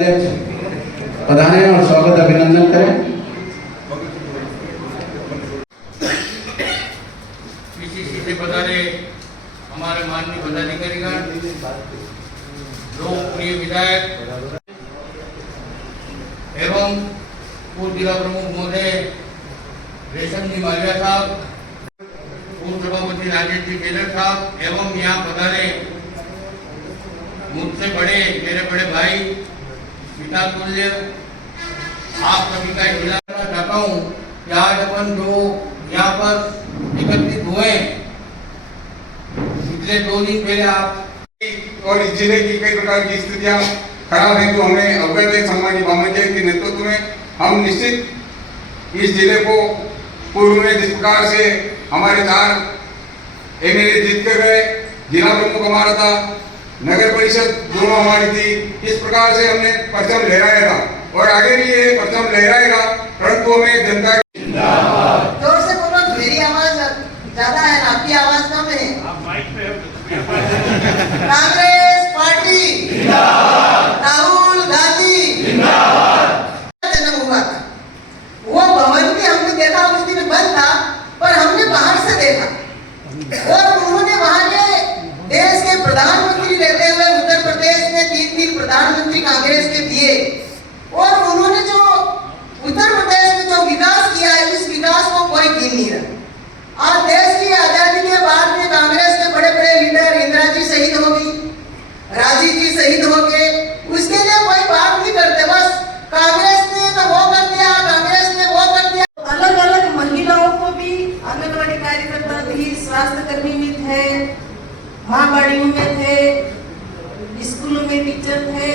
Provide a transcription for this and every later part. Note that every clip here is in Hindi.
पधारें और स्वागत अभिनंदन करें। पीसीसी से पधारे हमारे माननीय पदाधिकारीगण, लोकप्रिय विधायक एवं पूर्व जिला प्रमुख महोदय रेशम जी मालिया साहब, पूर्व सभापति राजेश जी मेलर साहब एवं यहाँ पधारे मुझसे बड़े मेरे बड़े भाई पिता तुल्य, आप सभी का जिला चाहता हूँ कि आज अपन जो यहाँ पर एकत्रित हुए पिछले 2 दिन पहले आप और इस जिले की कई प्रकार की स्थितियां खराब है, तो हमें अवगत है सम्मानित बामनजे के नेतृत्व में हम निश्चित इस जिले को पूर्व में जिस प्रकार से हमारे 4 एमएलए जीत कर गए, जिला प्रमुख हमारा था, नगर परिषद दोनों हमारी थी, इस प्रकार से हमने परचम लहराया था और आगे भी ये परचम लहराएगा, परंतु हमें जनता जोर से बोलो, मेरी आवाज ज्यादा है, आपकी आवाज कम है। कांग्रेस पार्टी जिंदाबाद, राहुल गांधी जिंदाबाद। जन्म हुआ था, वो भवन भी हमने देखा उस दिन बंद था, पर हमने बाहर से देखा और उन्होंने वहां के देश के प्रधानमंत्री रहते हुए उत्तर प्रदेश में 3 प्रधानमंत्री कांग्रेस के दिए और उन्होंने जो उत्तर प्रदेश में जो विकास किया है, उस विकास को कोई गिन नहीं रहा। आज देश की आजादी के बाद में कांग्रेस के बड़े बड़े लीडर इंदिरा जी शहीद हो गई, राजीव जी शहीद हो गए, उसके लिए कोई बात नहीं करते, बस कांग्रेस ने तो वो कर दिया, कांग्रेस ने वो कर दिया। अलग अलग महिलाओं को भी आंगनबाड़ी कार्यकर्ता थी, स्वास्थ्य कर्मी भी थे, माँबाड़ियों में थे, स्कूलों में टीचर थे,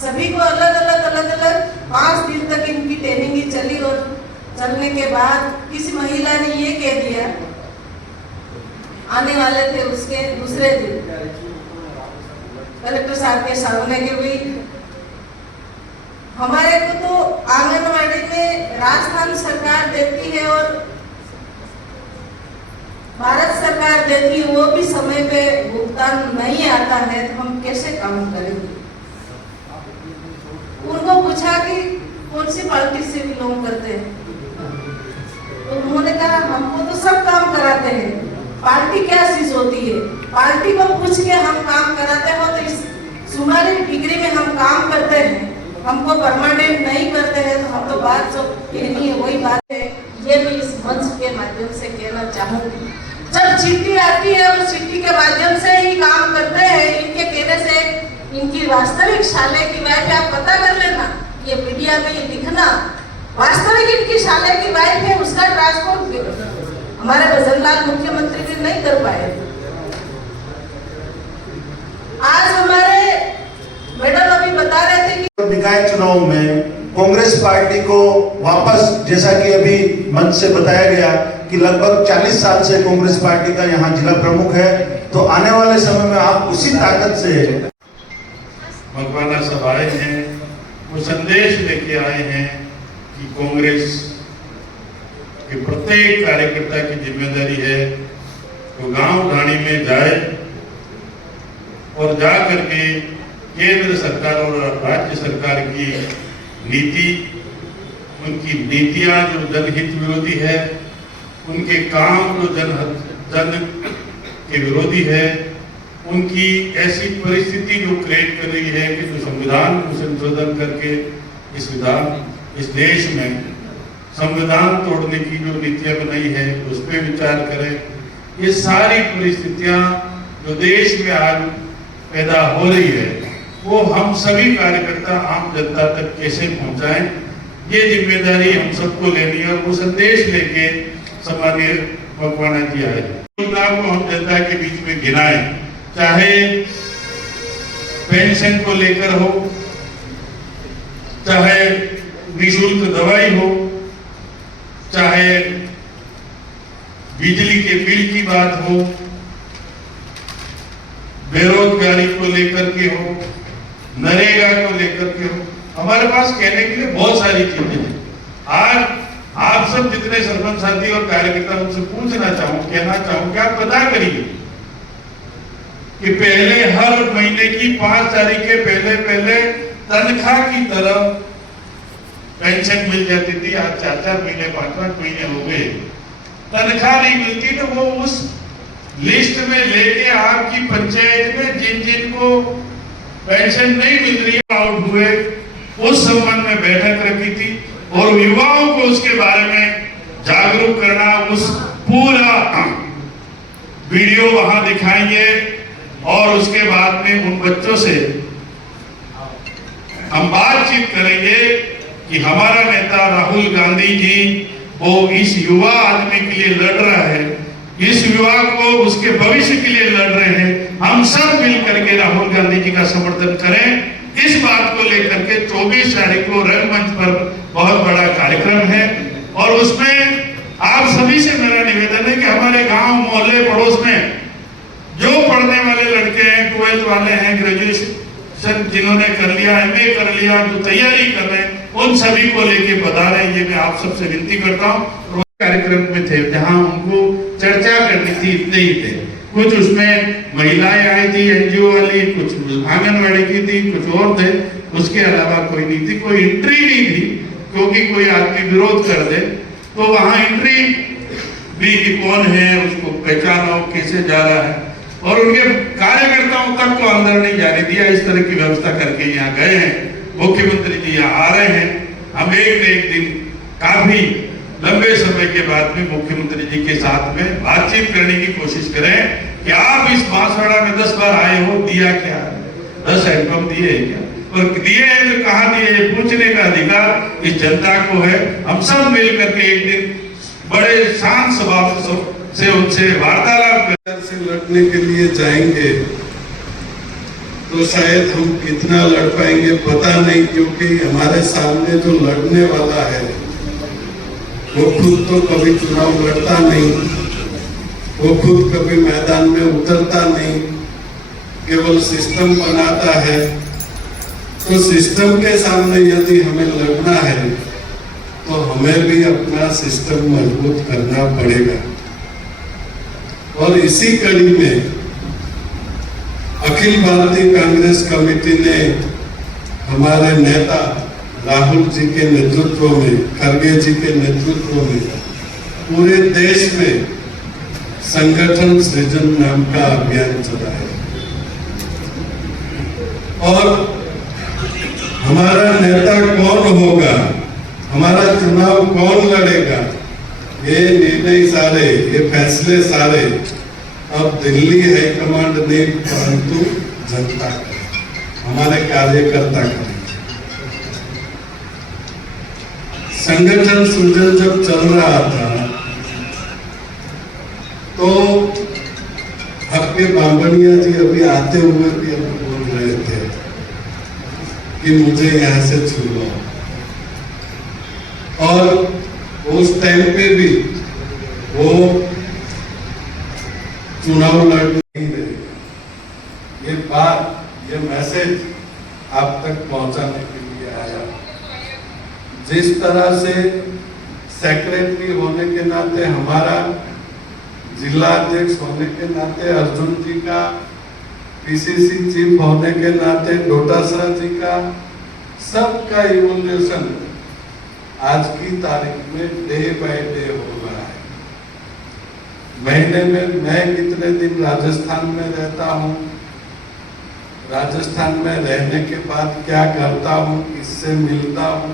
सभी को अलग अलग 5 दिन तक इनकी ट्रेनिंग चली और चलने के बाद किसी महिला ने ये कह दिया, आने वाले थे उसके दूसरे दिन कलेक्टर साहब के सामने के भी हमारे को तो आंगनबाड़ी में राजस्थान सरकार देती है और भारत सरकार देती है, वो भी समय पे भुगतान नहीं आता है, तो हम कैसे काम करेंगे। उनको पूछा कि कौन सी पार्टी से बिलोंग करते हैं, तो उन्होंने कहा हमको तो सब काम कराते हैं, पार्टी क्या चीज होती है, पार्टी को पूछ के हम काम कराते हो तो इस सुमारी डिग्री में हम काम करते हैं, हमको परमानेंट नहीं करते हैं, तो हम तो बात जो कहनी है वही बात है। ये मैं इस मंच के माध्यम से कहना चाहूंगी, जब चिट्ठी आती है उस चिट्ठी के माध्यम से ही काम करते हैं, इनके कहने से इनकी वास्तविक शाले की वाइफ आप पता कर लेना, ये मीडिया में लिखना, वास्तविक इनकी शाले की वाइफ है, उसका ट्रांसपोर्ट हमारे भजनलाल मुख्यमंत्री जी नहीं कर पाए। आज हमारे मैडम अभी बता रहे थे कि निकाय चुनाव में कांग्रेस पार्टी को वापस, जैसा कि अभी मंच से बताया गया कि लगभग 40 साल से कांग्रेस पार्टी का यहाँ जिला प्रमुख है, तो आने वाले समय में आप उसी ताकत से मकवाना सब आए हैं, वो संदेश लेके आए हैं कि कांग्रेस के प्रत्येक कार्यकर्ता की जिम्मेदारी है वो गांव ढाणी में जाए और जा करके केंद्र सरकार और राज्य सरकार की नीति, उनकी नीतियां जो जनहित विरोधी है, उनके काम जो जन के विरोधी है, उनकी ऐसी परिस्थिति जो क्रिएट कर रही है कि जो संविधान को संशोधन करके इस देश में संविधान तोड़ने की जो नीतियां बनाई है उस पर विचार करें। ये सारी परिस्थितियां जो देश में आज पैदा हो रही है वो हम सभी कार्यकर्ता आम जनता तक कैसे पहुंचाएं, ये जिम्मेदारी हम सबको लेनी है और वो संदेश लेके सम्मानीय मकवाना जी आए। योजनाओं को हम जनता के बीच में गिनाएं, चाहे पेंशन को लेकर हो, चाहे निःशुल्क दवाई हो, चाहे बिजली के बिल की बात हो, बेरोजगारी को लेकर के हो, नरेगा को लेकर के हो, हमारे पास कहने के लिए बहुत सारी चीजें हैं। आज आप सब जितने सरपंच साथी और कार्यकर्ता उनसे पूछना चाहूं, कहना चाहूं कि आप पता करिए कि पहले हर महीने की 5 तारीख के पहले तनख्वाह की तरह पेंशन मिल जाती थी। आज 4-4 महीने 5-5 महीने हो गए तनख्वाह नहीं मिलती, तो वो उस लिस्ट में लेके आपकी पंचायत में जिन जिन को पेंशन नहीं मिल रही है आउट हुए, उस संबंध में बैठक रखी थी और युवाओं को उसके बारे में जागरूक करना, उस पूरा वीडियो वहां दिखाएंगे और उसके बाद में उन बच्चों से हम बातचीत करेंगे कि हमारा नेता राहुल गांधी जी वो इस युवा आदमी के लिए लड़ रहा है, इस युवा को उसके भविष्य के लिए लड़ रहे हैं। हम सब मिलकर के राहुल गांधी जी का समर्थन करें। इस बात को लेकर के 24 तारीख को रंगमंच पर बहुत बड़ा कार्यक्रम है और उसमें आप सभी से मेरा निवेदन है कि हमारे गांव मोहल्ले पड़ोस में जो पढ़ने वाले लड़के हैं, 12th वाले हैं, ग्रेजुएशन जिन्होंने कर लिया, MA कर लिया, जो तैयारी कर रहे हैं, उन सभी को लेके बता रहे हैं। ये मैं आप सबसे विनती करता हूँ। कार्यक्रम में थे जहां उनको चर्चा करनी थी, इतने ही थे। कुछ उसमें महिलाएं आई थी NGO वाली, कुछ आंगनवाड़ी की थी, कुछ और थे, उसके अलावा कोई नहीं थी। कोई एंट्री नहीं थी क्योंकि कोई आदमी विरोध कर दे तो वहां एंट्री भी कि कौन है, उसको पहचानो, कैसे जा रहा है, और उनके कार्यकर्ताओं तक को अंदर नहीं जाने दिया। इस तरह की व्यवस्था करके यहाँ गए हैं। मुख्यमंत्री जी यहाँ आ रहे हैं। हम एक न एक दिन काफी लंबे समय के बाद में मुख्यमंत्री जी के साथ में बातचीत करने की कोशिश करें कि आप इस बांसवाड़ा में 10 बार आए हो, दिया क्या, 10 हैंडपंप दिए क्या, और दिए हैं तो कहाँ दिए, पूछने का अधिकार इस जनता को है। हम सब मिल करके एक दिन बड़े शांत स्वभाव से उनसे वार्तालाप से लड़ने के लिए जाएंगे तो शायद हम कितना लड़ पाएंगे पता नहीं, क्योंकि हमारे सामने जो लड़ने वाला है वो खुद तो कभी चुनाव लड़ता नहीं, वो खुद कभी मैदान में उतरता नहीं, केवल सिस्टम बनाता है। तो सिस्टम के सामने यदि हमें लड़ना है तो हमें भी अपना सिस्टम मजबूत करना पड़ेगा। और इसी कड़ी में अखिल भारतीय कांग्रेस कमेटी ने हमारे नेता राहुल जी के नेतृत्व में, खड़गे जी के नेतृत्व में पूरे देश में संगठन सृजन नाम का अभियान चलाया और हमारा नेता कौन होगा, हमारा चुनाव कौन लड़ेगा, ये निर्णय सारे, ये फैसले सारे अब दिल्ली हाईकमांड ने परंतु जनता का, हमारे कार्यकर्ता का। संगठन सृजन जब चल रहा था तो आपके बामनिया जी अभी आते हुए भी अभी बोल रहे थे कि मुझे यहाँ से छू लो, और उस टाइम पे भी वो चुनाव लड़ने नहीं रहे। ये बात, ये मैसेज आप तक पहुंचाने के लिए आया। जिस तरह से सेक्रेटरी होने के नाते, हमारा जिला अध्यक्ष होने के नाते अर्जुन जी का, PCC चीफ होने के नाते डोटासरा जी का, सबका इवोल्यूशन आज की तारीख में डे बाय डे हो रहा है। महीने में मैं कितने दिन राजस्थान में रहता हूँ, राजस्थान में रहने के बाद क्या करता हूँ, किससे मिलता हूँ,